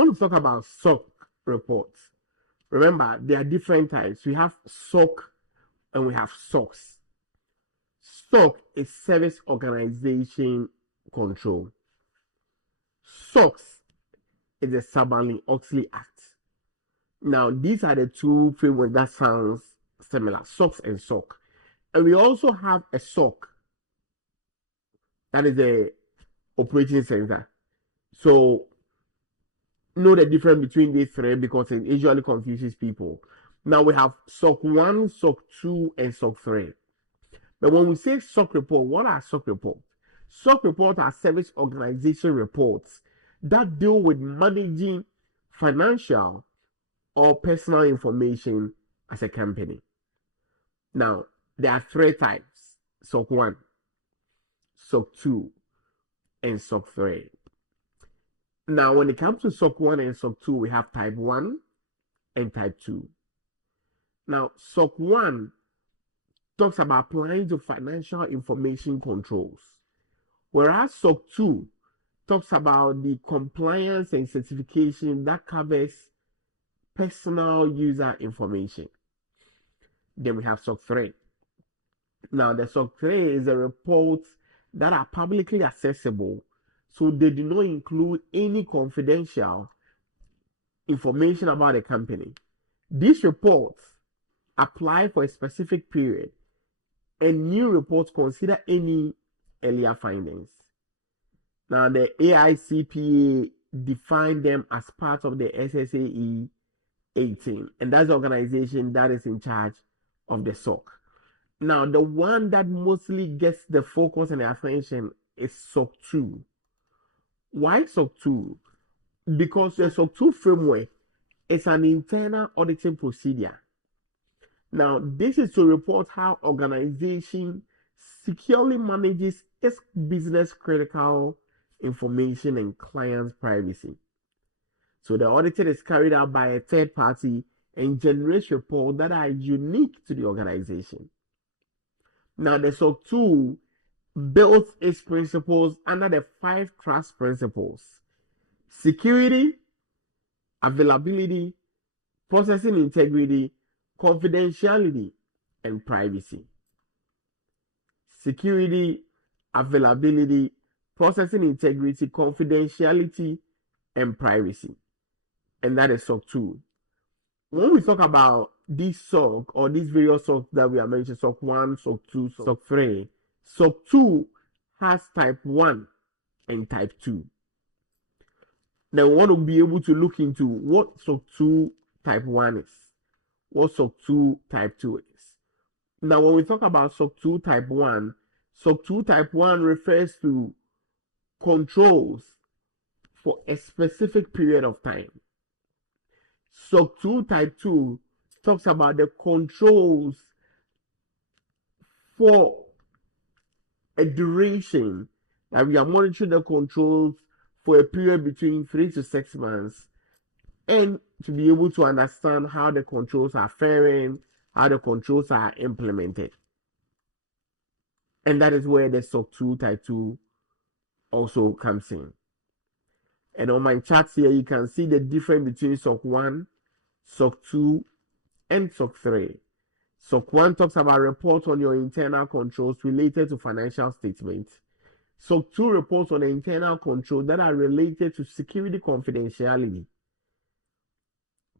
when we talk about SOC reports, remember there are different types. We have SOC and we have SOCs. SOC is Service Organization Control. SOCs is the Sarbanes-Oxley Act. Now, these are the two frameworks that sounds similar, SOCs and SOC. And we also have a SOC, that is the operating center. So, know the difference between these three because it usually confuses people. Now we have SOC 1, SOC 2, and SOC 3. But when we say SOC report, what are SOC reports? SOC reports are service organization reports that deal with managing financial or personal information as a company. Now, there are three types: SOC 1, SOC 2, and SOC 3. Now, when it comes to SOC 1 and SOC 2, we have Type 1 and Type 2. Now, SOC 1 talks about applying to financial information controls, whereas SOC 2 talks about the compliance and certification that covers personal user information. Then we have SOC 3. Now, the SOC 3 is the reports that are publicly accessible, so they do not include any confidential information about the company. These reports apply for a specific period, and new reports consider any earlier findings. Now, the AICPA defined them as part of the SSAE 18, and that's the organization that is in charge of the SOC. Now, the one that mostly gets the focus and the attention is SOC 2. Why SOC 2? Because the SOC 2 framework is an internal auditing procedure. Now, this is to report how organization securely manages its business critical information and clients' privacy. So the audit is carried out by a third party and generates reports that are unique to the organization. Now, the SOC 2 builds its principles under the 5 trust principles: security, availability, processing integrity, confidentiality, and privacy. Security, availability, processing integrity, confidentiality, and privacy. And that is SOC 2. When we talk about this SOC or these various SOCs that we are mentioning, SOC 1, SOC 2, SOC 3, SOC 2 has Type 1 and Type 2. Then we want to be able to look into what SOC 2 Type 1 is, what SOC 2 Type 2 is. Now, when we talk about SOC 2 Type 1, SOC 2 Type 1 refers to controls for a specific period of time. SOC 2 Type 2 talks about the controls for a duration, that we are monitoring the controls for a period between 3 to 6 months, and to be able to understand how the controls are faring, how the controls are implemented. And that is where the SOC 2 Type 2 also comes in. And on my charts here, you can see the difference between SOC 1, SOC 2, and SOC 3. SOC 1 talks about reports on your internal controls related to financial statements. SOC 2 reports on the internal controls that are related to security, confidentiality,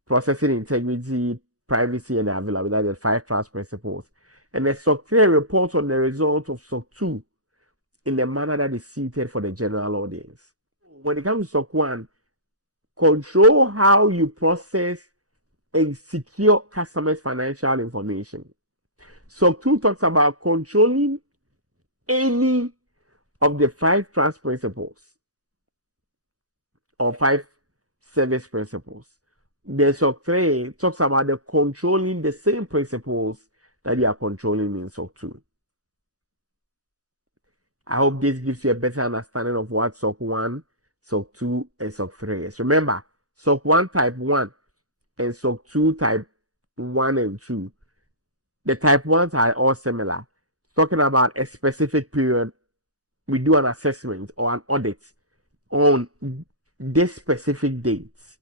processing integrity, privacy, and availability, the 5 trust principles. And the SOC 3 reports on the results of SOC 2 in the manner that is suited for the general audience. When it comes to SOC 1, control how you process and secure customers' financial information. SOC 2 talks about controlling any of the 5 trust principles or 5 service principles. The SOC 3 talks about the controlling the same principles that you are controlling in SOC 2. I hope this gives you a better understanding of what SOC 1, SOC 2, and SOC 3 is. Remember, SOC 1 Type 1 and SOC 2 Type 1 and 2. The Type 1s are all similar. Talking about a specific period, we do an assessment or an audit on this specific dates.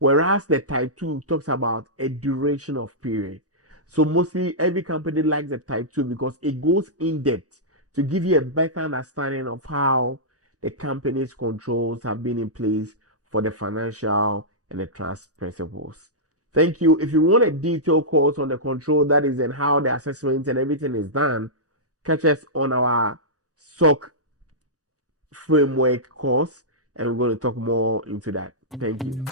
Whereas the type 2 talks about a duration of period. So mostly every company likes the type 2 because it goes in depth to give you a better understanding of how the company's controls have been in place for the financial and the trust principles. Thank you. If you want a detailed course on the control, that is, and how the assessments and everything is done, catch us on our SOC framework course, and we're going to talk more into that. Thank you.